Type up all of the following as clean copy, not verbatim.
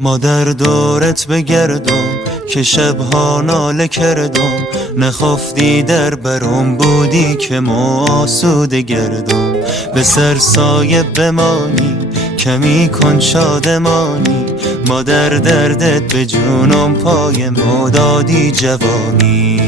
ما در دورت بگردم که شبها ناله کردم، نخفتی در برم بودی که ما آسوده گردم. به سر سایه بمانی کمی کن شادمانی، ما در دردت به جونم پای ما دادی جوانی.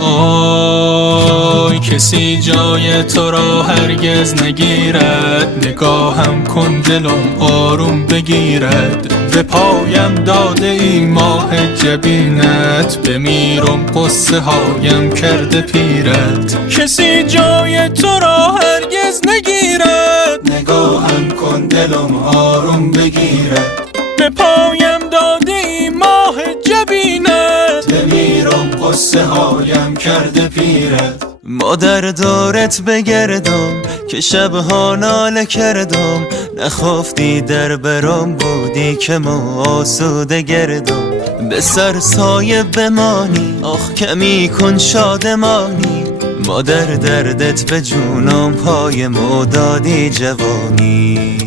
آی کسی جای تو را هرگز نگیرد، نگاهم کن دلم آروم بگیرد. به پایم داده ای ماه جبینت، بمیرم قصه هایم کرده پیرت. کسی جای تو را هرگز نگیرد، نگاهم کن دلم آروم بگیرد. به پایم داده ای ماه جبینت، بمیرم قصه هایم کرده پیرت. ما در دورت بگردم که شبها ناله کردم، نخفتی در برم بودی که ما آسوده گردم. به سر سایه بمانی آخ کمی کن شادمانی، ما در دردت به جونم پای ما دادی جوانی.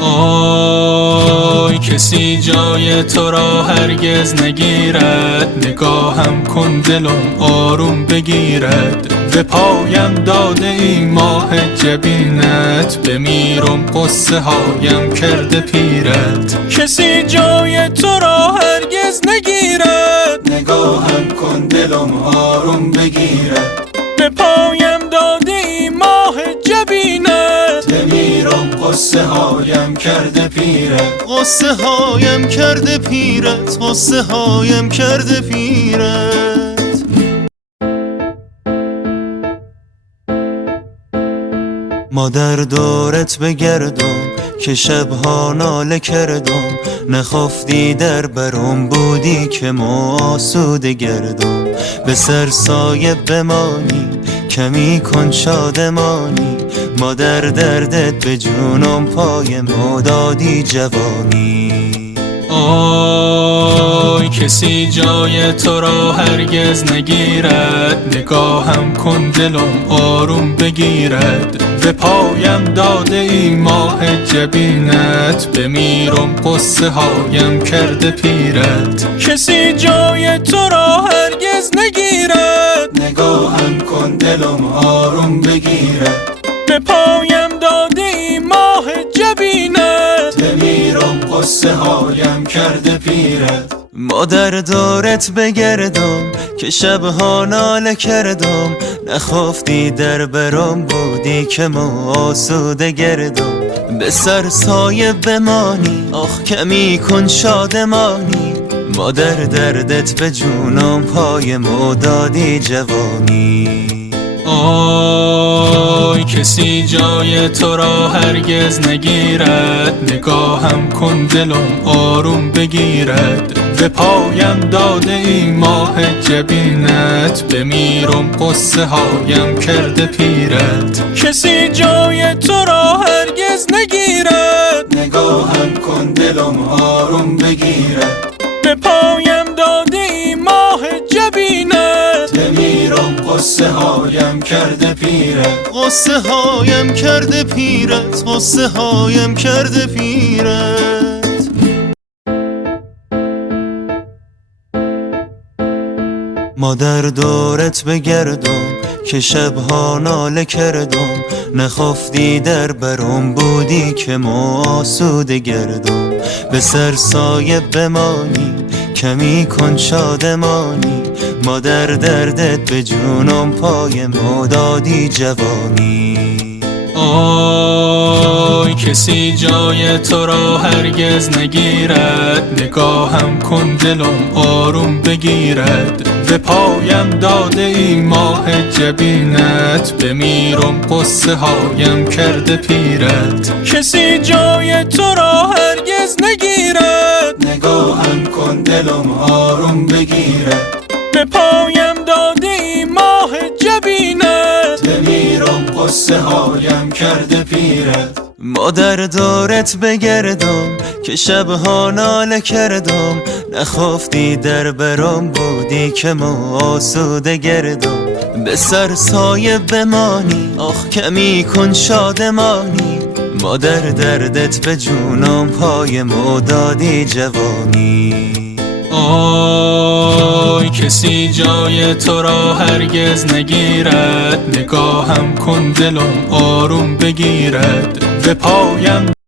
آی کسی جای تو را هرگز نگیرد، نگاهم کن دلم آروم بگیرد. به پایم داده ای ماه جبینت، بمیرم قصه هایم کرده پیرت. کسی جای تو را هرگز نگیرد، نگاهم کن دلم آروم بگیرد. به پایم داده ای ماه جبینت، بمیرم قصه هایم کرده پیرت. قصه هایم کرده پیرت، قصه هایم کرده پیرت. ما در دورت بگردم که شبها ناله کردم، نخفتی در برم بودی که ما آسوده گردم. به سر سایه بمانی کمی کن شادمانی، ما در دردت به جونم پای ما دادی جوانی. آی کسی جای تو را هرگز نگیرد، نگاهم کن دلم آروم بگیرد. به پایم داده ای ماه جبینت، بمیرم قصه هایم کرده پیرت. کسی جای تو را هرگز نگیرد، نگاهم کن دلم آروم بگیرد. به پایم داده ای ماه جبینت، بمیرم قصه هایم کرده پیرت. ما در دورت بگردم که شبها ناله کردم، نخفتی در برم بودی که ما آسوده گردم. به سر سایه بمانی آخ کمی کن شادمانی، ما در دردت به جونم پای ما دادی جوانی. آی کسی جای تو را هرگز نگیرد، نگاهم کن دلم آروم بگیرد. به پایم داده ای ماه جبینت، بمیرم قصه هایم کرده پیرت. کسی جای تو را هرگز نگیرد، نگاهم کن دلم آروم بگیرد. به پایم داده ای ماه جبینت، بمیرم قصه هایم کرده پیرت. قصه هایم کرده پیرت، قصه هایم کرده پیرت. ما در دورت بگردم که شبها ناله کردم، نخفتی در برم بودی که ما آسوده گردم. به سر سایه بمانی کمی کن شادمانی، ما در دردت به جونم پای ما دادی جوانی. آی کسی جای تو را هرگز نگیرد، نگاهم کن دلم آروم بگیرد. به پایم داده ای ماه جبینت، بمیرم قصه هایم کرده پیرت. کسی جای تو را هرگز نگیرد، نگاهم کن دلم آروم بگیرد. به پایم داده ای ماه جبینت، بمیرم قصه هایم کرده پیرت. ما در دورت بگردم که شبها ناله کردم، نخفتی در برم بودی که ما آسوده گردم. به سر سایه بمانی آخ کمی کن شادمانی، مادر دردت به جونم پای مدادی جوانی. آی کسی جای تو را هرگز نگیرد، نگاهم کن دلم آروم بگیرد، به پایم